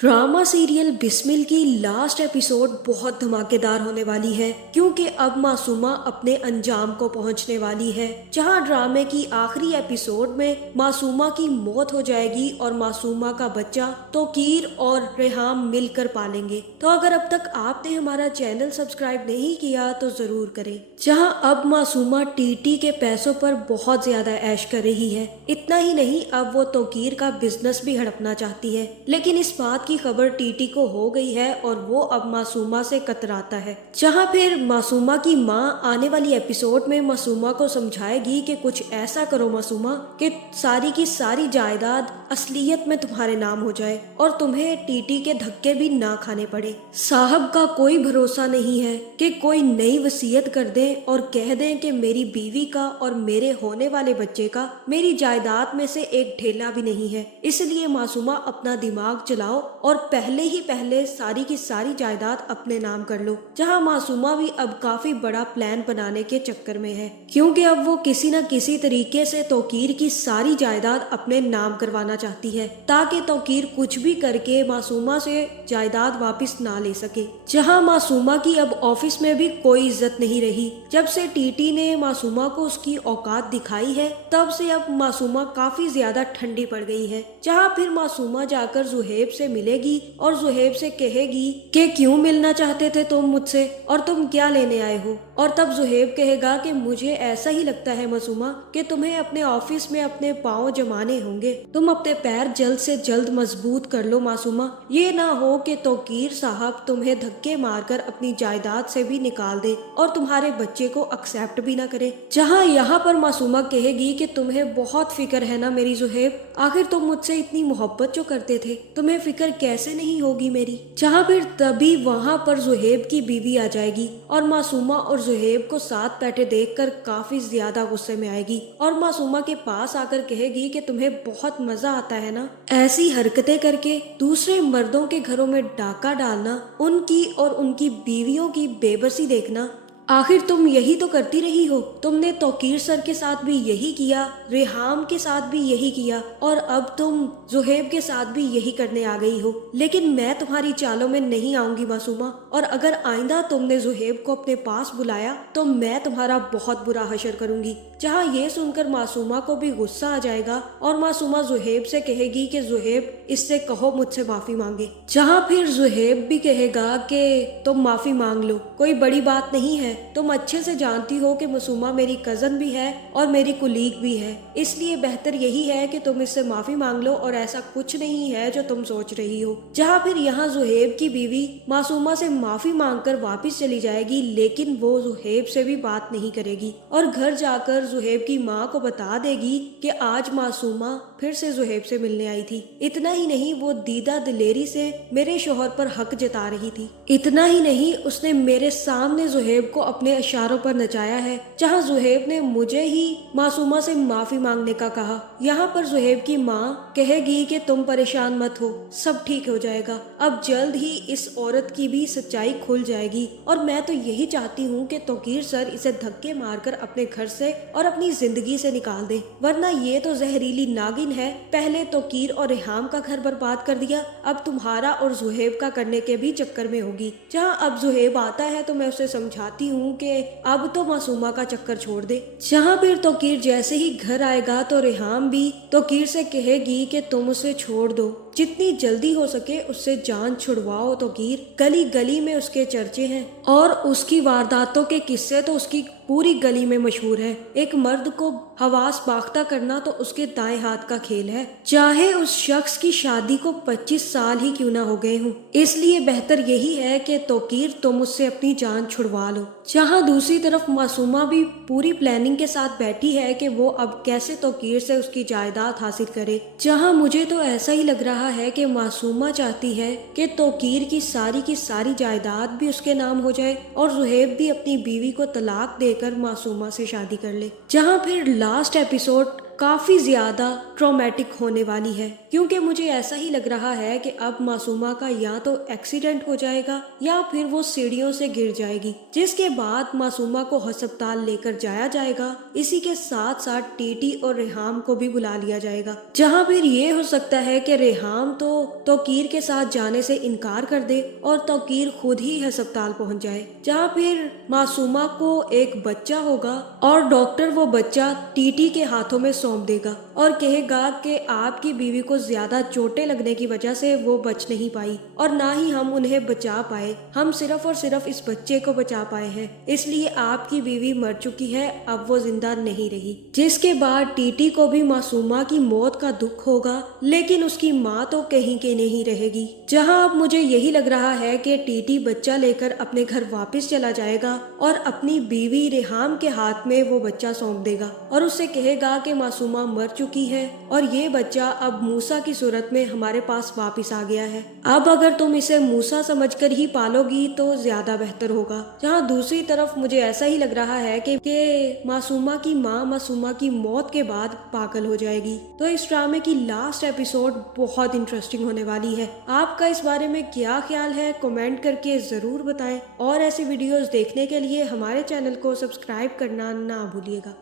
Drama serial Bismil की last episode बहुत धमाकेदार होने वाली है क्योंकि अब मासूमा अपने अंजाम को पहुंचने वाली है, जहां ड्रामे की आखिरी एपिसोड में मासूमा की मौत हो जाएगी और मासूमा का बच्चा तोकीर और रेहाम मिलकर पालेंगे। तो अगर अब तक आपने हमारा चैनल सब्सक्राइब नहीं किया तो जरूर करें। जहां अब मासूमा टीटी के पैसों पर बहुत ज्यादा ऐश कर रही है। इतना ही नहीं, अब वो तोकीर का बिजनेस भी हड़पना चाहती है, लेकिन इस बात की खबर टीटी को हो गई है और वो अब मासूमा से कतराता है। जहां फिर मासूमा की माँ आने वाली एपिसोड में मासूमा को समझाएगी कि कुछ ऐसा करो मासूमा कि सारी की सारी जायदाद असलियत में तुम्हारे नाम हो जाए और तुम्हें टीटी के धक्के भी ना खाने पड़े। साहब का कोई भरोसा नहीं है कि कोई नई वसीयत कर दें और कह दें कि मेरी बीवी का और मेरे होने वाले बच्चे का मेरी जायदाद में से एक ढेला भी नहीं है। इसलिए मासूमा अपना दिमाग चलाओ और पहले ही पहले सारी की सारी जायदाद अपने नाम कर लो। जहां मासूमा भी अब काफी बड़ा प्लान बनाने के चक्कर में है, क्योंकि अब वो किसी न किसी तरीके से तोकीर की सारी जायदाद अपने नाम करवाना चाहती है, ताकि तोकीर कुछ भी करके मासूमा से जायदाद वापस ना ले सके। जहां मासूमा की अब ऑफिस में भी कोई इज्जत नहीं रही। जब से टीटी ने मासूमा को उसकी औकात दिखाई है, तब से अब मासूमा काफी ज्यादा ठंडी पड़ गई है। जहां फिर मासूमा जाकर जुहेब से मिलेगी और जुहेब से कहेगी कि क्यों मिलना चाहते थे तुम मुझसे और तुम क्या लेने आए हो। और तब जुहेब कहेगा कि मुझे ऐसा ही लगता है मासूमा कि तुम्हें अपने ऑफिस में अपने पाँव जमाने होंगे। तुम अपने पैर जल्द से जल्द मजबूत कर लो मासूमा, ये ना हो कि तोकीर साहब तुम्हें धक्के मारकर अपनी जायदाद से भी निकाल दे और तुम्हारे बच्चे को एक्सेप्ट भी ना करे। जहाँ यहाँ पर मासूमा कहेगी कि तुम्हें बहुत फिक्र है ना मेरी जुहेब, आखिर तुम मुझसे इतनी मोहब्बत जो करते थे, तुम्हें फिक्र कैसे नहीं होगी मेरी। जहाँ फिर तभी वहाँ पर जुहेब की बीवी आ जाएगी और मासूमा और जुहेब को साथ बैठे देखकर काफी ज्यादा गुस्से में आएगी और मासूमा के पास आकर कहेगी कि तुम्हें बहुत मजा आता है ना ऐसी हरकतें करके दूसरे मर्दों के घरों में डाका डालना, उनकी और उनकी बीवियों की बेबसी देखना। आखिर तुम यही तो करती रही हो। तुमने तोकीर सर के साथ भी यही किया, रेहाम के साथ भी यही किया और अब तुम जुहेब के साथ भी यही करने आ गई हो। लेकिन मैं तुम्हारी चालों में नहीं आऊंगी मासूमा, और अगर आइंदा तुमने जुहेब को अपने पास बुलाया तो मैं तुम्हारा बहुत बुरा हशर करूंगी। जहाँ ये सुनकर मासूमा को भी गुस्सा आ जाएगा और मासूमा जुहेब से कहेगी कि जुहेब इससे कहो मुझसे माफी मांगे। जहाँ फिर जुहेब भी कहेगा कि तुम माफी मांग लो, कोई बड़ी बात नहीं है। तुम अच्छे से जानती हो कि मासूमा मेरी कजन भी है और मेरी कुलीग भी है, इसलिए बेहतर यही है कि तुम इससे माफी मांग लो और ऐसा कुछ नहीं है जो तुम सोच रही हो। जहाँ फिर यहाँ जुहेब की बीवी मासूमा से माफी मांगकर वापस चली जाएगी, लेकिन वो जुहेब से भी बात नहीं करेगी और घर जाकर जुहेब की माँ को बता देगी कि आज मासूमा फिर से जुहेब से मिलने आई थी। इतना ही नहीं, वो दीदा दिलेरी से मेरे शोहर पर हक जता रही थी। इतना ही नहीं, उसने मेरे सामने जुहेब को अपने इशारों पर नचाया है। जहाँ जुहेब ने मुझे ही मासूमा से माफी मांगने का कहा। यहाँ पर जुहेब की माँ कहेगी कि तुम परेशान मत हो, सब ठीक हो जाएगा। अब जल्द ही इस औरत की भी सच्चाई खुल जाएगी और मैं तो यही चाहती हूँ कि तोकीर सर इसे धक्के मारकर अपने घर से और अपनी जिंदगी से निकाल दे, वरना ये तो जहरीली नागिन है। पहले तोकीर और रेहाम का घर बर्बाद कर दिया, अब तुम्हारा और जुहेब का करने के भी चक्कर में होगी। जहाँ अब जुहेब आता है तो मैं उसे समझाती हूँ कि अब तो मासूमा का चक्कर छोड़ दे। जहाँ फिर तोकीर जैसे ही घर आएगा तो रेहाम भी तोकीर से कहेगी कि तुम उसे छोड़ दो, जितनी जल्दी हो सके उससे जान छुड़वाओ तोकीर। गली गली में उसके चर्चे हैं और उसकी वारदातों के किस्से तो उसकी पूरी गली में मशहूर है। एक मर्द को हवास बाख्ता करना तो उसके दाएं हाथ का खेल है, चाहे उस शख्स की शादी को 25 साल ही क्यों ना हो गए हों। इसलिए बेहतर यही है कि तोकीर तुम उससे अपनी जान छुड़वा लो। जहाँ दूसरी तरफ मासूमा भी पूरी प्लानिंग के साथ बैठी है कि वो अब कैसे तोकीर से उसकी जायदाद हासिल करे। जहाँ मुझे तो ऐसा ही लग रहा है कि मासूमा चाहती है कि तोकीर की सारी जायदाद भी उसके नाम हो जाए और जुहेब भी अपनी बीवी को तलाक देकर मासूमा से शादी कर ले। जहाँ फिर लास्ट एपिसोड काफी ज्यादा ट्रॉमेटिक होने वाली है, क्योंकि मुझे ऐसा ही लग रहा है कि अब मासूमा का या तो एक्सीडेंट हो जाएगा या फिर वो सीढ़ियों से गिर जाएगी, जिसके बाद मासूमा को अस्पताल लेकर जाया जाएगा। इसी के साथ साथ टीटी और रेहाम को भी बुला लिया जाएगा, जहाँ फिर ये हो सकता है कि रेहाम तो तौकीर के साथ जाने से इनकार कर दे और तौकीर खुद ही अस्पताल पहुंच जाए, जहाँ फिर मासूमा को एक बच्चा होगा और डॉक्टर वो बच्चा टीटी के हाथों में सौंप देगा और कहेगा कि आपकी बीवी को ज्यादा चोटें लगने की वजह से वो बच नहीं पाई और ना ही हम उन्हें बचा पाए, हम सिर्फ और सिर्फ इस बच्चे को बचा पाए हैं, इसलिए आपकी बीवी मर चुकी है, अब वो जिंदा नहीं रही। जिसके बाद टीटी को भी मासूमा की मौत का दुख होगा, लेकिन उसकी माँ तो कहीं के नहीं रहेगी। जहाँ अब मुझे यही लग रहा है कि टीटी बच्चा लेकर अपने घर वापस चला जाएगा और अपनी बीवी रेहाम के हाथ में वो बच्चा सौंप देगा और उससे कहेगा कि मासूमा मर चुकी है और ये बच्चा अब मूसा की सूरत में हमारे पास वापस आ गया है। अब अगर तुम इसे मूसा समझकर ही पालोगी तो ज्यादा बेहतर होगा। जहाँ दूसरी तरफ मुझे ऐसा ही लग रहा है कि मासूमा की माँ मासूमा की मौत के बाद पागल हो जाएगी। तो इस ड्रामे की लास्ट एपिसोड बहुत इंटरेस्टिंग होने वाली है। आपका इस बारे में क्या ख्याल है, कमेंट करके जरूर बताएं और ऐसी वीडियोस देखने के लिए हमारे चैनल को सब्सक्राइब करना ना भूलिएगा।